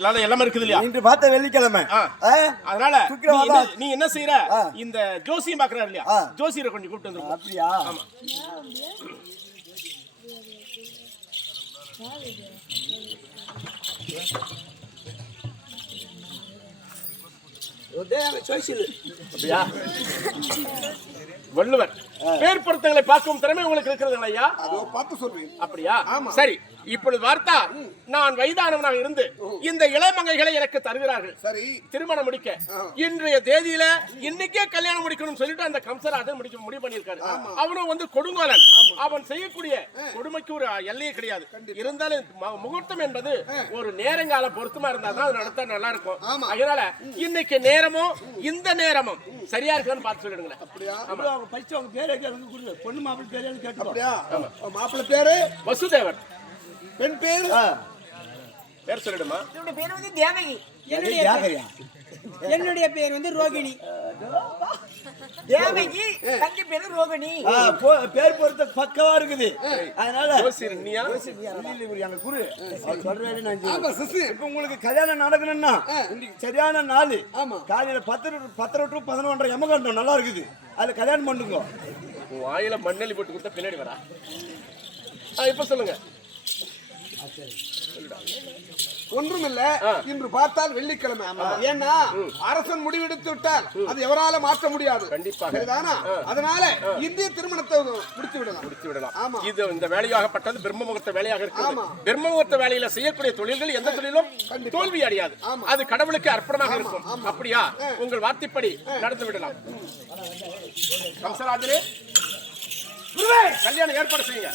எல்லாமே இருக்குது இல்லையா? இன்று பார்த்த வெள்ளிக்கிழமை. அதனால நீ என்ன செய்யற, இந்த ஜோசியம் பாக்குறாரு இல்லையா, ஜோசியரை கொஞ்சம் கூப்பிட்டு வந்து. அப்படியா? ஆமா. அப்படியா? வள்ளுவர் பேர் பொருத்தங்களை பார்க்கும் திறமை உங்களுக்கு இருக்கிறது ஐயா? பார்த்து சொல்றேன். அப்படியா? சரி, இப்பொழுது வார்த்தா நான் வயதானவனாக இருந்து இந்த இளமங்கைகளை எனக்கு தருகிறார்கள். சரி, திருமணம் முடிக்க இன்றைய தேதியில இன்னைக்கே கல்யாணம் முடிக்கணும்னு சொல்லிட்டு அந்த கம்சராஜன் முடிவு பண்ணியிருக்காரு. அவனும் வந்து கொடுங்கோலன். அவன் செய்யக்கூடிய கொடுமைக்கு ஒரு எல்லையே கிடையாது. இருந்தாலும் முகூர்த்தம் என்பது ஒரு நேரங்கால பொருத்தமா இருந்தாதான் அது நடத்த நல்லா இருக்கும். அதனால இன்னைக்கு நேரமும் இந்த நேரமும் சரியா இருக்கான்னு பார்த்து சொல்லிடுங்களேன். அப்படியா? பொண்ணு மாப்பிள்ளை பேரு கேட்டு. அப்படியா? மாப்பிள்ளை பேரு வசுதேவன். பெண் பேரு பேர் சொல்லிடுமா? என்னுடைய பேர் வந்து தேவகி. என்னுடைய பேர் வந்து ரோகிணி. தேவகி தங்கி பேரு ரோகிணி. பேர் பொறுத்த பக்கவா இருக்குது. அதனால குரு இப்ப உங்களுக்கு கல்யாணம் நடக்கணும்னா இன்னைக்கு சரியான நாள். காலையில 10 to 11 யமகண்டம் நல்லா இருக்குது. அதுல கல்யாணம் பண்ணுங்க. வாயில மண்ணெலி போட்டு கொடுத்தா பின்னாடி வரா. இப்ப சொல்லுங்க. ஒன்றுமில்ல, இன்று பார்த்தால் வெள்ளிக்கிழமை. ஏன்னா அரசன் முடிவெடுத்து விட்டால் அது எவரால மாற்ற முடியாது. கண்டிப்பாக. அதனால இந்திய திருமணத்தை முடித்து விடலாம். ஆமா, இது இந்த வேலையாகப்பட்டது பிரம்ம முகூர்த்த வேலையாக இருக்கு. பிரம்ம முகூர்த்த வேலையில செய்யக்கூடிய தொழில்கள் எந்த தொழிலும் தோல்வி அடையாது. அது கடவுளுக்கு அர்ப்பணமாக இருக்கும். அப்படியா? உங்கள் வார்த்தைப்படி நடந்து விடலாம். கம்சராஜரே, கல்யாணம் ஏற்பாடு செய்யுங்க.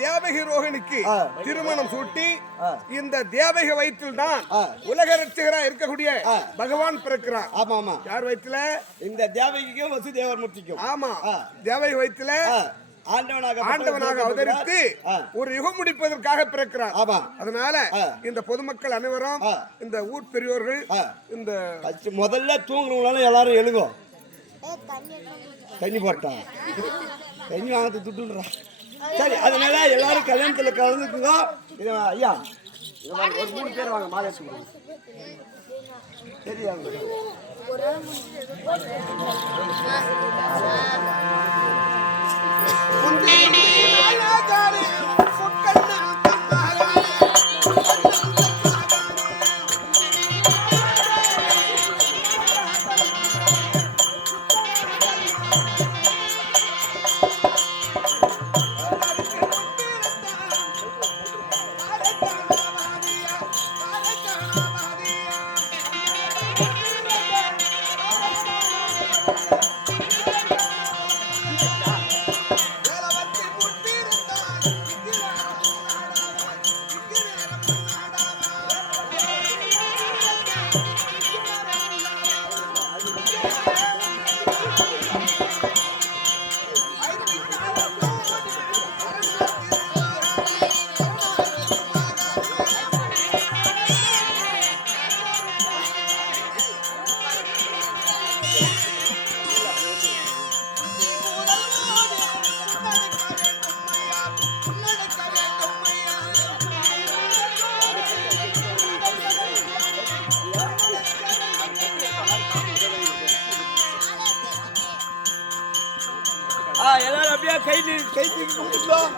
தேவகி ரோகிணிக்கு திருமணம் சூட்டி இந்த தேவகி வயிற்றில் தான் உலக ரட்சகரா இருக்கக்கூடிய பகவான் பிறக்கிறார். ஆமா ஆமா. யார் வயிற்றுல? இந்த தேவகிக்கும் வசுதேவர் மூர்த்திக்கும். ஆமா, தேவகி வயிற்றுல ஆண்டவனாக அவதரித்து ஒரு யுகம் முடிப்பதற்காக பிறக்கிறார். ஆமா. அதனால இந்த பொதுமக்கள் அனைவரும் இந்த ஊர் பெரியோர்கள் இந்த முதல்ல தூங்குறவங்களால எல்லாரும் எழுகும். தண்ணி போட்டா தண்ணி வாங்கறது துட்டுன்றா. சரி, அதனால எல்லாரும் கல்யாணத்துல கலந்துக்குங்க. ஐயா ஒரு 3 பேர் வாங்க, மாலை எடுத்துக்கோங்க. சரியா? எல்லாரும் அப்படியே கை தூக்கி கொடுத்துட்டோம்.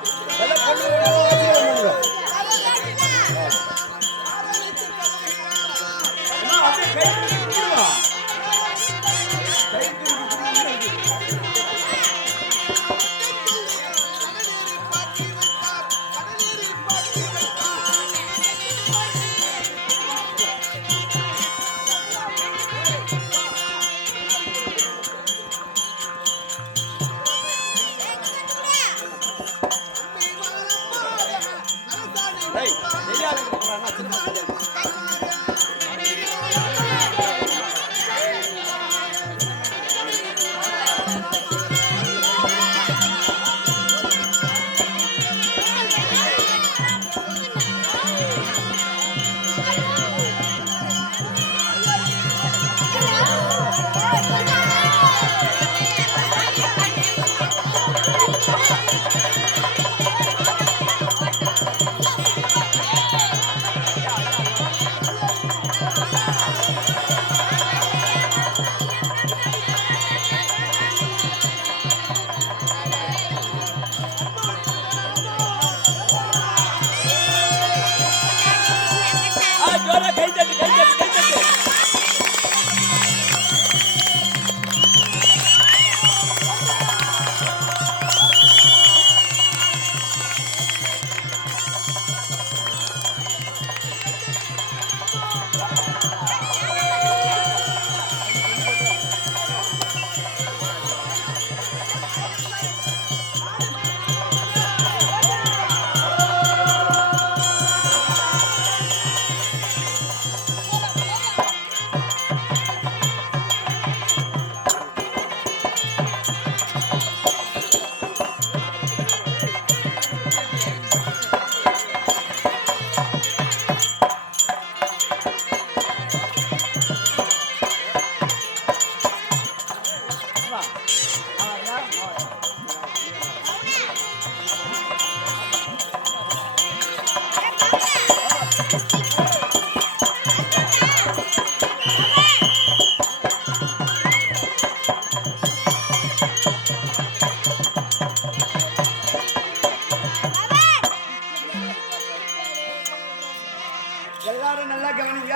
எல்லாரும் நல்லா கவனிங்க.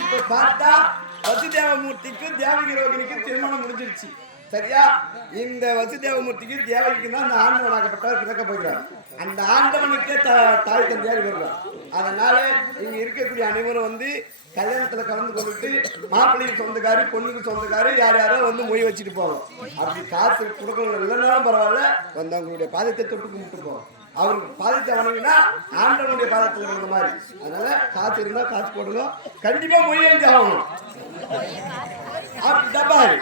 இப்ப பார்த்தா வசுதேவமூர்த்திக்கு தேவகி ரோகிணிக்கு திருமணம் முடிஞ்சிருச்சு. சரியா? இந்த வசுதேவமூர்த்திக்கு தேவகிக்கு தான் அந்த ஆண்டவனாகப்பட்டவர் பிறக்க போகிறார். அந்த ஆண்டவனுக்கே தாய் தந்தையார் வருவார். அதனால இங்க இருக்கக்கூடிய அனைவரும் வந்து கல்யாணத்துல கலந்து கொண்டுட்டு மாப்பிள்ளைக்கு சொந்தக்காரு, பொண்ணுக்கு சொந்தக்காரு, யார் யாரோ வந்து மொய் வச்சுட்டு போவோம். அப்படி காசு கொடுக்கணும் இல்லைன்னாலும் பரவாயில்ல, வந்து அவங்களுடைய பாதத்தை தொட்டு கும்பிட்டு போவோம். அவருக்கு பாதத்தை வணங்கினா ஆண்டவனுடைய பாதத்தில் வந்த மாதிரி. அதனால காசு இருந்தா காசு போடுங்க, கண்டிப்பா மொய் எழுதி ஆகணும். அப்படி டப்பாரு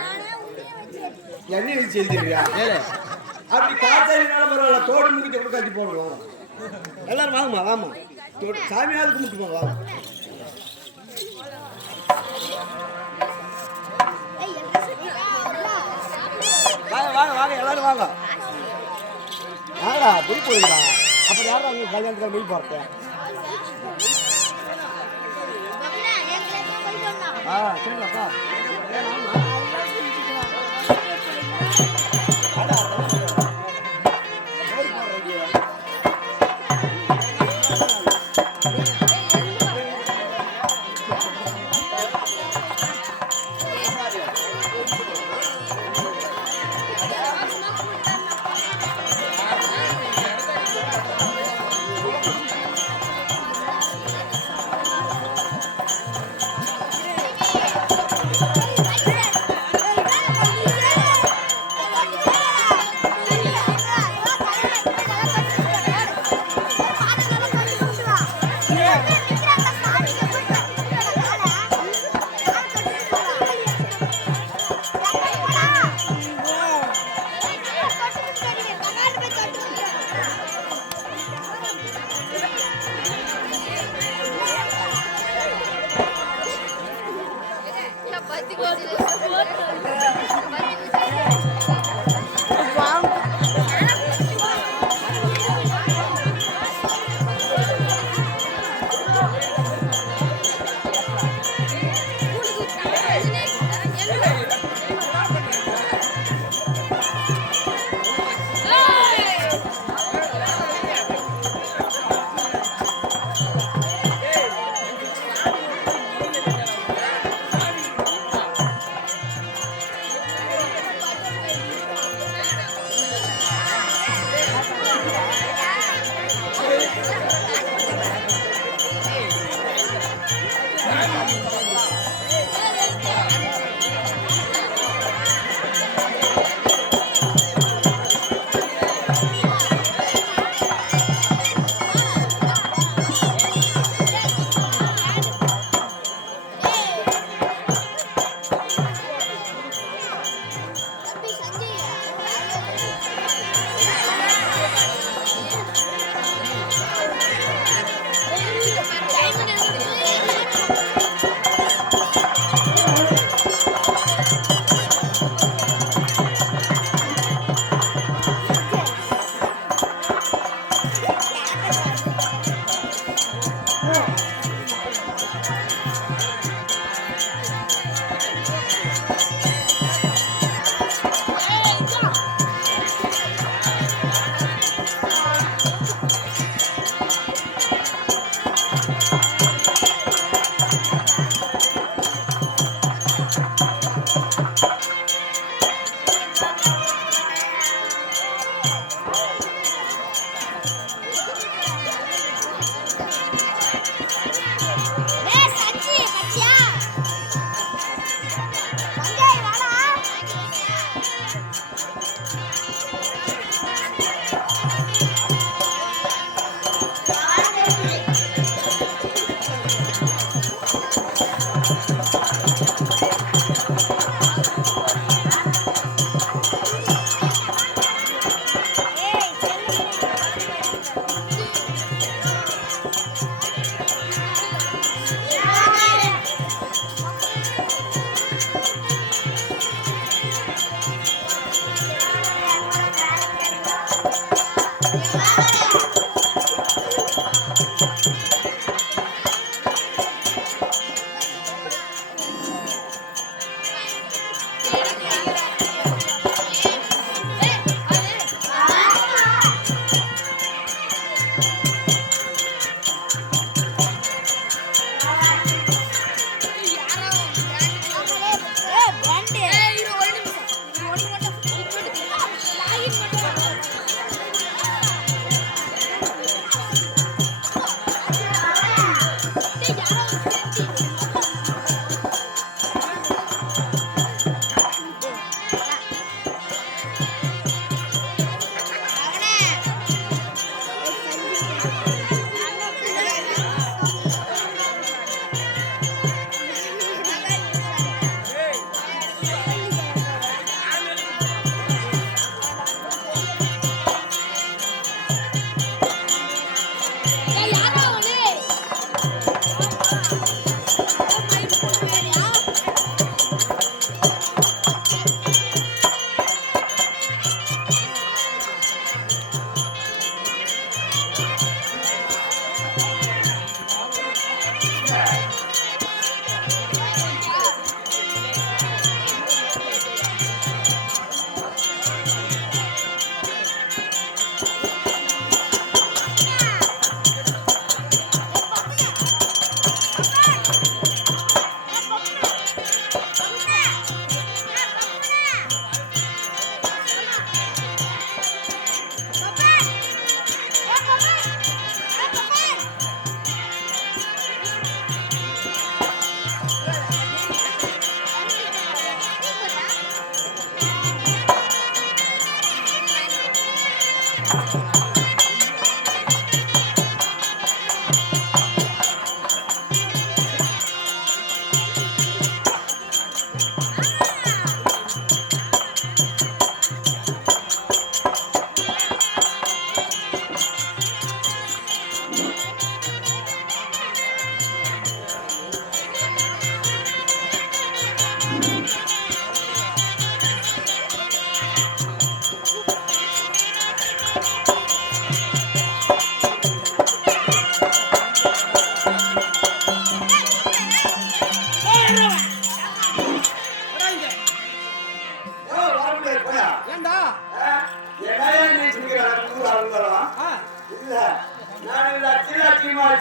என்ன எழுதி எழுதிடுறியா? அப்படி காய்ச்சலினாலும் பரவாயில்ல, தோடு முடிக்க கூட கட்டி போடுவோம். எல்லாரும் வாங்கம்மா, வாமா. சாமியாவது கும்பிட்டு போங்க, வாங்க. வாங்க வாங்க வாங்க, எல்லாரும் வாங்க. ஆடா போய் போயிடா. அப்புறம் யாரும் அவங்க கல்யாணத்துக்கு போய் பார்த்தேன். சரிப்பா.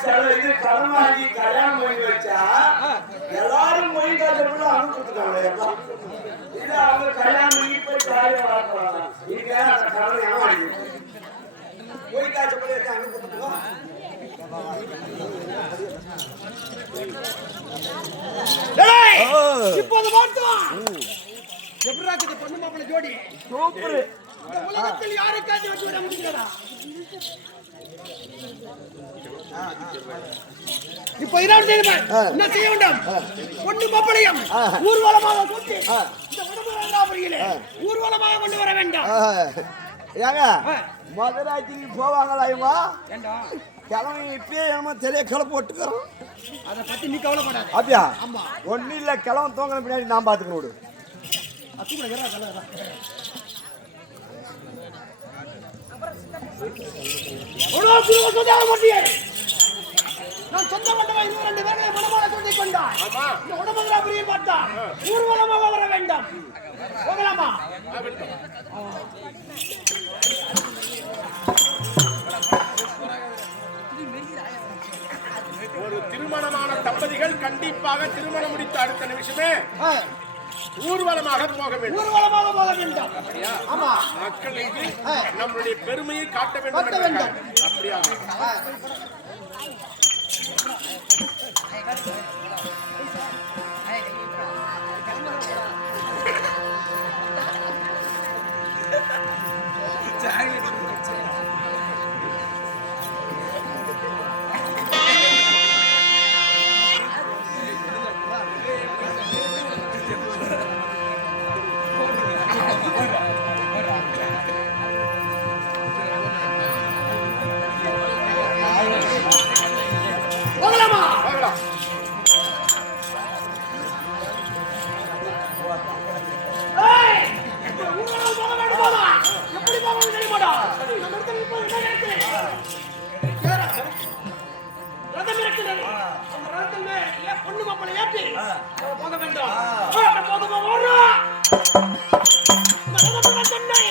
செலவு கடன் வாங்கி கல்யாணம் பண்ணி வச்சா எல்லாரும் மொய் காசப்பட அவங்க கொடுத்துட்டாங்க. இல்ல அவங்க கல்யாணம் பண்ணி போய் தாயை வளர்ப்பாங்க. இங்க அந்த கடன் ஏன் மொய் காசப்பட அங்க கொடுத்துட்டோம். இப்போது பார்த்தோம் எப்படி இருக்குது பொண்ணு மாப்பிள்ளை ஜோடி சூப்பர். இந்த உலகத்தில் யாருக்காச்சும் வச்சு விட முடியலடா. இப்போ இரவு என்ன செய்ய வேண்டும்? பொண்ணு மாப்பிளையும் ஊர்வலமாக கூட்டி இந்த உடம்புல ஊர்வலமாக கொண்டு வர வேண்டும். ஏங்க மதுராட்சிக்கு போவாங்களா இவங்க? ஏண்டா கிழமை இப்பயே ஏமா தெரிய கிளப்பு போட்டுக்கிறோம். அதை பத்தி நீ கவலைப்படாத. அப்படியா? ஆமா. ஒன்னும் இல்ல, கிழமை தூங்கின பின்னாடி நான் பாத்துக்கணும் விடு. நான் சொந்த மண்டபம் இன்னும் 2 பேர்களை மனமான சொல்லிக் கொண்டான். இந்த உடம்புல பிரிய பார்த்தா ஊர்வலமாக வர வேண்டாம். போகலாமா? ஒரு திருமணமான தம்பதிகள் கண்டிப்பாக திருமணம் முடித்த அடுத்த நிமிஷமே ஊர்வலமாக போக வேண்டும். ஊர்வலமாக போக வேண்டும். ஆமா. மக்களுக்கு நம்மளுடைய பெருமையை காட்ட வேண்டும். அப்படியா? போகலாமா? எப்படி போக தெரியுமாடா? நம்ம இடத்துல இப்போ என்ன நடக்குது? ரதம் இருக்கிறது. அந்த ரதத்தில் மேல் பொண்ணு மாப்பிள்ளை ஏற்றி போக வேண்டும். போக ஓடுறோம். சென்னை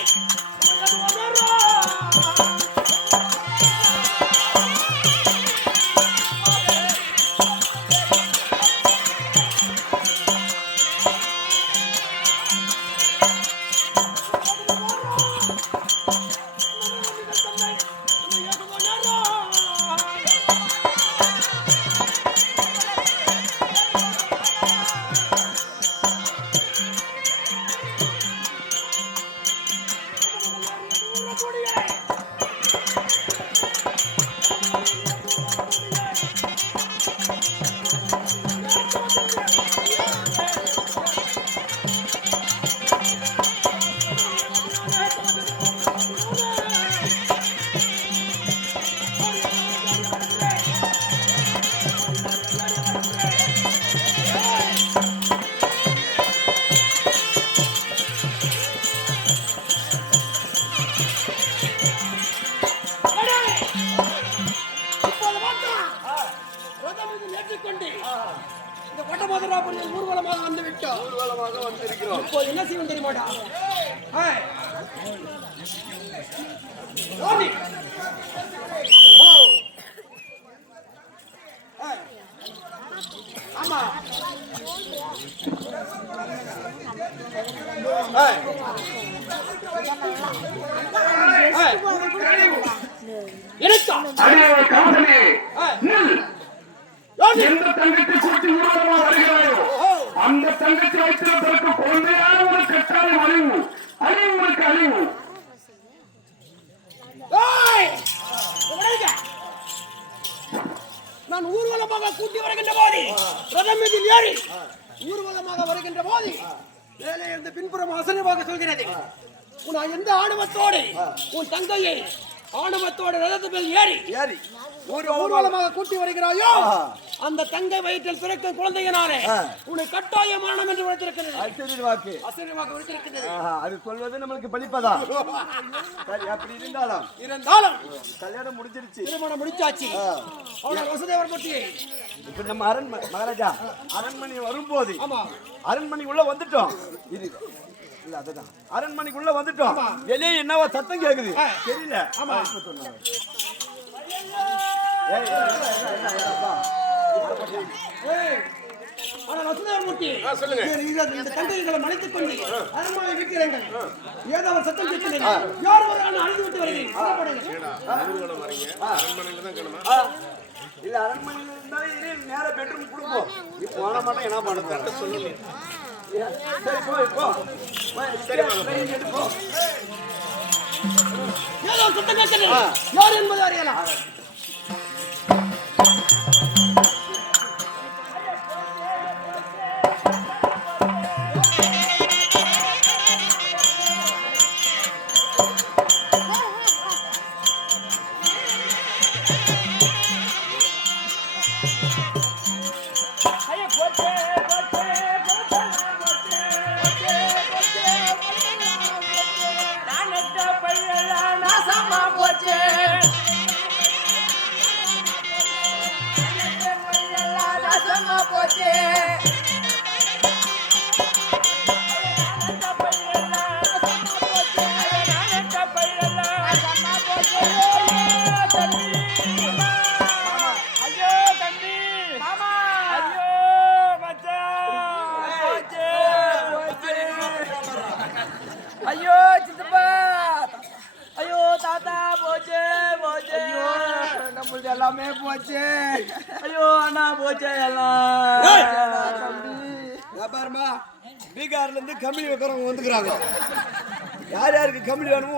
ஊர்வலமாக வந்து விட்டோம். ஊர்வலமாக வந்திருக்கிறோம். இப்போ என்ன செய்வோம் தெரியுமாடா? ஆமா எந்த தங்கத்தை சுற்றி ஊர்வலமா வருகிறாயோ அந்த தங்கத்தை வைத்திருப்பதற்கு குழந்தையான ஒரு கட்டாயம் அழிவு உனக்கு அழிவு. நான் ஊர்வலமாக கூட்டி வருகின்ற போது ரதம் மீதில் ஏறி ஊர்வலமாக வருகின்ற போது மேலே இருந்து பின்புறம் அசனமாக சொல்கிறது, உன் எந்த ஆணவத்தோடு உன் தங்கையை ஆணவத்தோடு ரதத்து மேல் ஏறி ஊர்வலமாக கூட்டி வருகிறாயோ அந்த தங்கை வயிற்றில் பிறக்கும் குழந்தையினாலே உன்னை கட்டாயமானம் என்று வைத்திருக்கிறது. அது சொல்வது நம்மளுக்கு பலிப்பதா? சரி, அப்படி இருந்தாலும் கல்யாணம் முடிஞ்சிருச்சு, திருமணம் முடிச்சாச்சு. அவனுடைய வசுதேவர் பற்றியை இப்ப நம்ம மகாராஜா அரண்மனை வரும்போது அரண்மனை உள்ள வந்துட்டோம். இல்ல அதுதான் அரண்மனைக்குள்ள வந்துட்டோம். வெளியே என்னவா சத்தம் கேக்குது தெரியல. ஆனா வசுதேவமூர்த்தி சொல்லுங்க. இந்த தங்கைகளை மலைத்துக் கொண்டு அரண்மனை வீட்டிறங்கள் ஏதோ ஒரு சத்தம் கேட்கிறேன். யார் வரான்னு அழுது விட்டு வருகிறேன். ஊர்வலம் வரீங்க, அரண்மனையில தான் இருக்கணுமா? இல்ல அரண்மனையில இருந்தாலும் இரு, நேரா பெட்ரூம் கொடுப்போம். நீ போன மாட்டேன் என்ன பண்ணுறேன் சொல்லுங்க. சரி போ சரி வாங்க. ஏதோ ஒரு சத்தம் கேட்கிறேன். யார் என்பது அறியலாம். ஐயோ சித்தப்பா, ஐயோ தாத்தா, போச்சு போச்சு, நம்மளுக்கு எல்லாமே போச்சு. ஐயோ அண்ணா போச்சு எல்லாம். பாருமா, பீகார்ல இருந்து கம்பெனி வைக்கிறவங்க வந்துக்கிறாங்க. யார் யாருக்கு கம்பெனி வேணுமோ